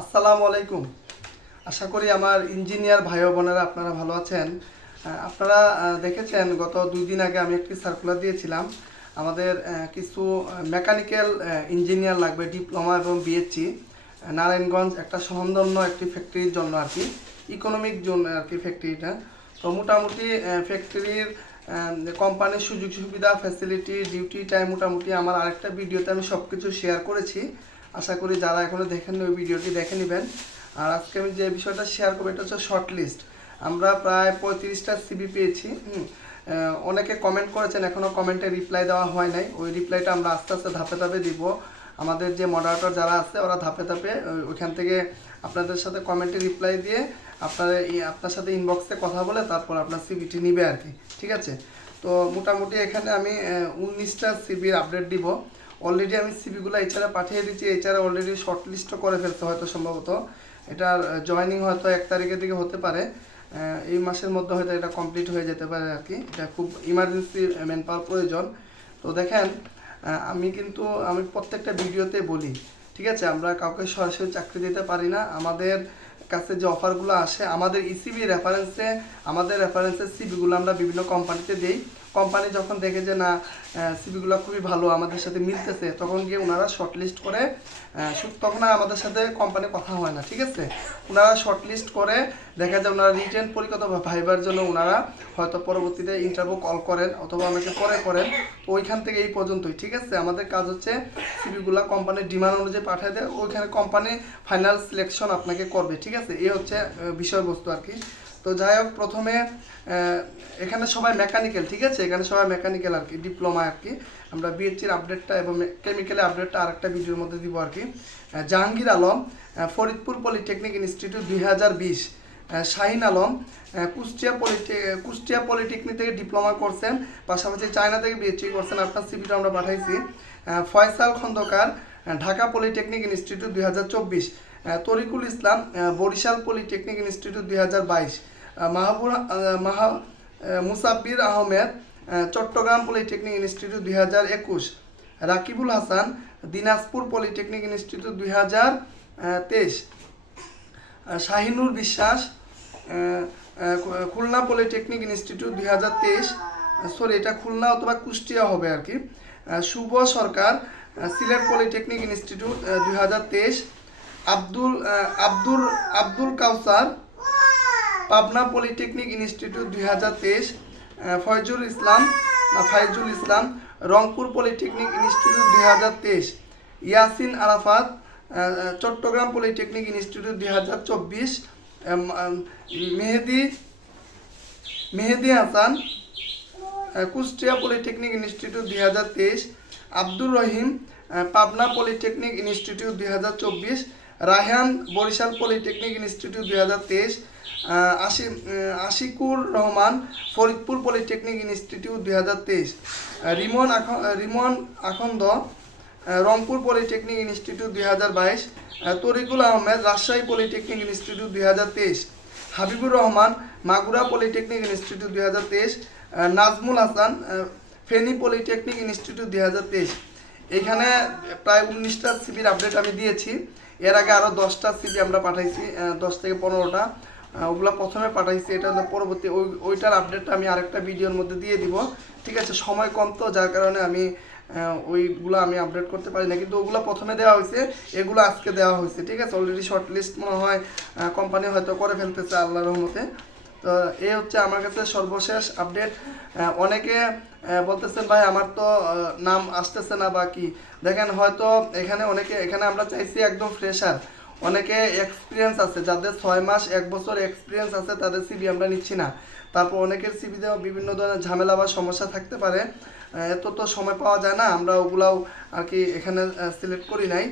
আসসালামু আলাইকুম। আশা করি আমার ইঞ্জিনিয়ার ভাই বোনেরা আপনারা ভালো আছেন। আপনারা দেখেছেন, গত দুই দিন আগে আমি একটি সার্কুলার দিয়েছিলাম। আমাদের কিছু মেকানিক্যাল ইঞ্জিনিয়ার লাগবে ডিপ্লোমা এবং বিএসসি নারায়ণগঞ্জ একটা সহন্দন্য একটি ফ্যাক্টরির জন্য আর কি ইকোনমিক জোন আর কি ফ্যাক্টরিটা তো মোটামুটি ফ্যাক্টরির কোম্পানির সুযোগ সুবিধা ফ্যাসিলিটি ডিউটি টাইম মোটামুটি আমার আরেকটা ভিডিওতে আমি সব কিছু শেয়ার করেছি। আশা করি যারা এখনও দেখেন ওই ভিডিওটি দেখে নেবেন। আর আজকে আমি যে বিষয়টা শেয়ার করব, এটা হচ্ছে শর্ট লিস্ট আমরা প্রায় পঁয়ত্রিশটা সিবি পেয়েছি, হুম। অনেকে কমেন্ট করেছেন এখনও কমেন্টে রিপ্লাই দেওয়া হয় নাই। ওই রিপ্লাইটা আমরা আস্তে আস্তে ধাপে ধাপে দিব। আমাদের যে মডারেটর যারা আছে, ওরা ধাপে ধাপে ওইখান থেকে আপনাদের সাথে কমেন্টে রিপ্লাই দিয়ে আপনার আপনার সাথে ইনবক্সে কথা বলে তারপর আপনার সিবিটি নিবে আর কি, ঠিক আছে? তো মোটামুটি এখানে আমি উনিশটা সিবির আপডেট দিব। অলরেডি আমি সিবিগুলো এছাড়া পাঠিয়ে দিচ্ছি এছাড়া অলরেডি শর্ট লিস্টও করে ফেলতে হয়তো সম্ভবত। এটার জয়েনিং হয়তো এক তারিখের দিকে হতে পারে। এই মাসের মধ্যে হয়তো এটা কমপ্লিট হয়ে যেতে পারে আর কি। এটা খুব ইমার্জেন্সি ম্যান পাওয়ার প্রয়োজন। তো দেখেন আমি কিন্তু, আমি প্রত্যেকটা ভিডিওতে বলি, ঠিক আছে? আমরা কাউকে সরাসরি চাকরি দিতে পারি না। আমাদের কাছে যে অফারগুলো আসে, আমাদের ইসিবি রেফারেন্সে আমাদের রেফারেন্সের সিবিগুলো আমরা বিভিন্ন কোম্পানিতে দিই। কোম্পানি যখন দেখে যে না সিবিগুলো খুবই ভালো, আমাদের সাথে মিলতেছে, তখন গিয়ে ওনারা শর্টলিস্ট করে তখন আর আমাদের সাথে কোম্পানি কথা হয় না, ঠিক আছে? ওনারা শর্টলিস্ট করে, দেখা যায় ওনারা রিটেন পরিকত ভাইবার জন্য ওনারা হয়তো পরবর্তীতে ইন্টারভিউ কল করেন অথবা আমাকে পরে করেন, তো ওইখান থেকে এই পর্যন্তই, ঠিক আছে? আমাদের কাজ হচ্ছে সিবিগুলো কোম্পানির ডিমান্ড অনুযায়ী পাঠিয়ে দেয়, ওইখানে কোম্পানি ফাইনাল সিলেকশন আপনাকে করবে, ঠিক আছে? এই হচ্ছে বিষয়বস্তু আর কি। তো যাই হোক, প্রথমে এখানে সবাই মেকানিক্যাল ঠিক আছে? এখানে সবাই মেকানিক্যাল আর কি ডিপ্লোমা আর কি। আমরা বিএসসির আপডেটটা এবং কেমিক্যালের আপডেটটা আরেকটা ভিডিওর মধ্যে দিব আর কি। জাহাঙ্গীর আলম ফরিদপুর পলিটেকনিক ইনস্টিটিউট দুই হাজার বিশ। শাহিন আলম কুষ্টিয়া পলিটে কুষ্টিয়া পলিটেকনিক থেকে ডিপ্লোমা করছেন। পাশাপাশি চায়না থেকে বিএসসি করছেন। আপনার সিভিটা আমরা পাঠাইছি। ফয়সাল খন্দকার ঢাকা পলিটেকনিক ইনস্টিটিউট দুই হাজার চব্বিশ। তরিকুল ইসলাম বরিশাল পলিটেকনিক ইনস্টিটিউট দুই হাজার বাইশ। মুসাব্বির আহমেদ চট্টগ্রাম পলিটেকনিক ইনস্টিটিউট দুই হাজার একুশ, রাকিবুল হাসান, দিনাজপুর পলিটেকনিক ইনস্টিটিউট দুই হাজার তেইশ শাহিনুর বিশ্বাস খুলনা পলিটেকনিক ইনস্টিটিউট দুই হাজার তেইশ সরি এটা খুলনা অথবা কুষ্টিয়া হবে আর কি শুভ সরকার সিলেট পলিটেকনিক ইনস্টিটিউট দুই হাজার তেইশ, আব্দুল আব্দুল আব্দুল কাউসার পাবনা পলিটেকনিক ইনস্টিটিউট দুই হাজার তেইশ ফয়জুল ইসলাম ফাইজুল ইসলাম, রংপুর পলিটেকনিক ইনস্টিটিউট দুই হাজার তেইশ, ইয়াসিন আরাফাত চট্টগ্রাম পলিটেকনিক ইনস্টিটিউট দুই হাজার চব্বিশ মেহেদি মেহেদি হাসান কুষ্টিয়া পলিটেকনিক ইনস্টিটিউট দুই হাজার তেইশ, আব্দুর রহিম পাবনা পলিটেকনিক ইনস্টিটিউট দুই হাজার চব্বিশ রায়হান বরিশাল পলিটেকনিক ইনস্টিটিউট দুই হাজার তেইশ আশি আশিকুর রহমান ফরিদপুর পলিটেকনিক ইনস্টিটিউট দুই হাজার তেইশ রিমন রিমন আখন্দ রংপুর পলিটেকনিক ইনস্টিটিউট দুই হাজার বাইশ তরিকুল আহমেদ রাজশাহী পলিটেকনিক ইনস্টিটিউট দুই হাজার তেইশ, হাবিবুর রহমান মাগুরা পলিটেকনিক ইনস্টিটিউট দুই হাজার তেইশ নাজমুল হাসান ফেনী পলিটেকনিক ইনস্টিটিউট দুই হাজার তেইশ। এখানে প্রায় উনিশটা সিবির আপডেট আমি দিয়েছি। এর আগে আরও দশটা সিডি আমরা পাঠাইছি দশ থেকে পনেরোটা। ওগুলো প্রথমে পাঠাইছি, এটা হলো পরবর্তী ওই, ওইটার আপডেটটা আমি আরেকটা ভিডিওর মধ্যে দিয়ে দিব। ঠিক আছে, সময় কম তো, যার কারণে আমি ওইগুলো আমি আপডেট করতে পারি না, কিন্তু ওগুলো প্রথমে দেওয়া হয়েছে, এগুলো আজকে দেওয়া হয়েছে। ঠিক আছে অলরেডি শর্ট লিস্ট মনে হয় কোম্পানি হয়তো করে ফেলতেছে আল্লাহ রহমতে। তো এই হচ্ছে আমার কাছে সর্বশেষ আপডেট অনেকে বলতেছেন, ভাই, আমার তো নাম আসতেছে না বা কি? দেখেন, হয়তো এখানে অনেকে, এখানে আমরা চাইছি একদম ফ্রেশার অনেকে এক্সপিরিয়েন্স আছে, যাদের ছয় মাস, এক বছর এক্সপিরিয়েন্স আছে, তাদের সিবি আমরা নিচ্ছি না। তারপর অনেকের সিবিতে বিভিন্ন ধরনের ঝামেলা বা সমস্যা থাকতে পারে। এত তো সময় পাওয়া যায় না, আমরা ওগুলাও আর কি এখানে সিলেক্ট করি নাই।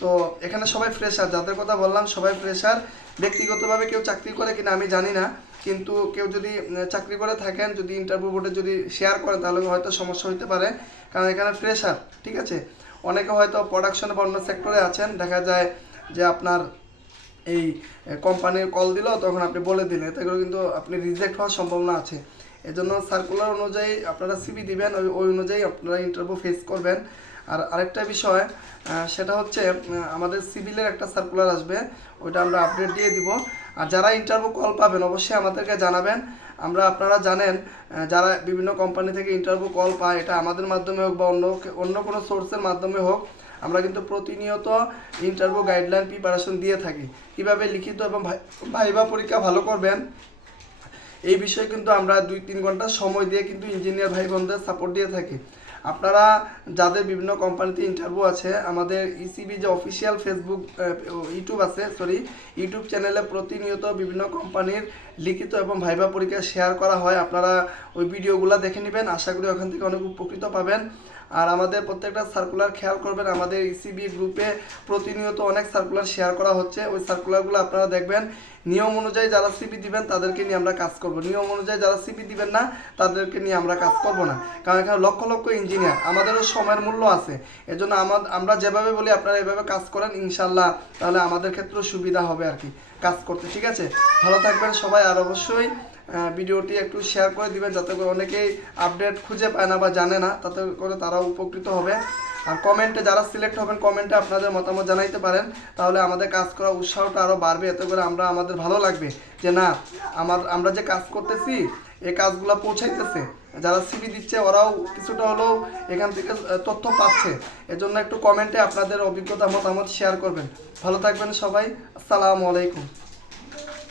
তো এখানে সবাই ফ্রেশার যাদের কথা বললাম সবাই ফ্রেশার ব্যক্তিগতভাবে কেউ চাকরি করে কিনা আমি জানি না, কিন্তু কেউ যদি চাকরি করে থাকেন, যদি ইন্টারভিউ বোর্ডে যদি শেয়ার করেন, তাহলে হয়তো সমস্যা হতে পারে, কারণ এখানে ফ্রেশার ঠিক আছে? অনেকে হয়তো প্রোডাকশনে বা অন্য সেক্টরে আছেন, দেখা যায় যে আপনার এই কোম্পানির কল দিল, তখন আপনি বলে দিলেন, এতে কিন্তু আপনি রিজেক্ট হওয়ার সম্ভাবনা আছে। এজন্য সার্কুলার অনুযায়ী আপনারা সিবি দিবেন, ওই অনুযায়ী আপনারা ইন্টারভিউ ফেস করবেন। আর আরেকটা বিষয় সেটা হচ্ছে আমাদের সিভিলের একটা সার্কুলার আসবে, ওইটা আমরা আপডেট দিয়ে দিব। আর যারা ইন্টারভিউ কল পাবেন, অবশ্যই আমাদেরকে জানাবেন। আমরা, আপনারা জানেন যারা বিভিন্ন কোম্পানি থেকে ইন্টারভিউ কল পায়, এটা আমাদের মাধ্যমে হোক বা অন্য অন্য কোনো সোর্সের মাধ্যমে হোক, আমরা কিন্তু প্রতিনিয়ত ইন্টারভিউ গাইডলাইন প্রিপারেশন দিয়ে থাকি। কীভাবে লিখিত এবং ভাই- ভাইবা পরীক্ষা ভালো করবেন এই বিষয়ে কিন্তু আমরা দুই তিন ঘণ্টা সময় দিয়ে কিন্তু ইঞ্জিনিয়ার ভাই বোনদের সাপোর্ট দিয়ে থাকি। আপনারা যাদের বিভিন্ন কোম্পানিতে ইন্টারভিউ আছে, আমাদের ইসিবি যে অফিসিয়াল ফেসবুক ইউটিউব আছে সরি ইউটিউব চ্যানেলে প্রতিনিয়ত বিভিন্ন কোম্পানির লিখিত এবং ভাইবা পরীক্ষা শেয়ার করা হয়। আপনারা ওই ভিডিওগুলো দেখে নেবেন। আশা করি ওখান থেকে অনেক উপকৃত পাবেন। আর আমাদের প্রত্যেকটা সার্কুলার খেয়াল করবেন, আমাদের ইসিবি গ্রুপে প্রতিনিয়ত অনেক সার্কুলার শেয়ার করা হচ্ছে। ওই সার্কুলারগুলো আপনারা দেখবেন। নিয়ম অনুযায়ী যারা সিবি দিবেন, তাদেরকে নিয়ে আমরা কাজ করব। নিয়ম অনুযায়ী যারা সিবি দিবেন না, তাদেরকে নিয়ে আমরা কাজ করব না। কারণ এখানে লক্ষ লক্ষ ইঞ্জিনিয়ার আমাদেরও সময়ের মূল্য আছে। এজন্য আমাদের আমরা যেভাবে বলি, আপনারা এভাবে কাজ করেন ইনশাল্লাহ তাহলে আমাদের ক্ষেত্রেও সুবিধা হবে আর কি, কাজ করতে। ঠিক আছে? ভালো থাকবেন সবাই, আর অবশ্যই ভিডিওটি একটু শেয়ার করে দিবেন যাতে করে অনেকেই আপডেট খুঁজে পায় না বা জানে না, তাতে করে তারাও উপকৃত হবে। আর কমেন্টে যারা সিলেক্ট হবেন কমেন্টে আপনাদের মতামত জানাইতে পারেন। তাহলে আমাদের কাজ করার উৎসাহটা আরও বাড়বে, এতে করে আমরা আমাদের ভালো লাগবে। যে না, আমার, আমরা যে কাজ করতেছি এই কাজগুলো পৌঁছাইতেছে। যারা সিবি দিচ্ছে, ওরাও কিছুটা হলেও এখান থেকে তথ্য পাচ্ছে। এজন্য একটু কমেন্টে আপনাদের অভিজ্ঞতা, মতামত শেয়ার করবেন। ভালো থাকবেন সবাই। আসসালামু আলাইকুম।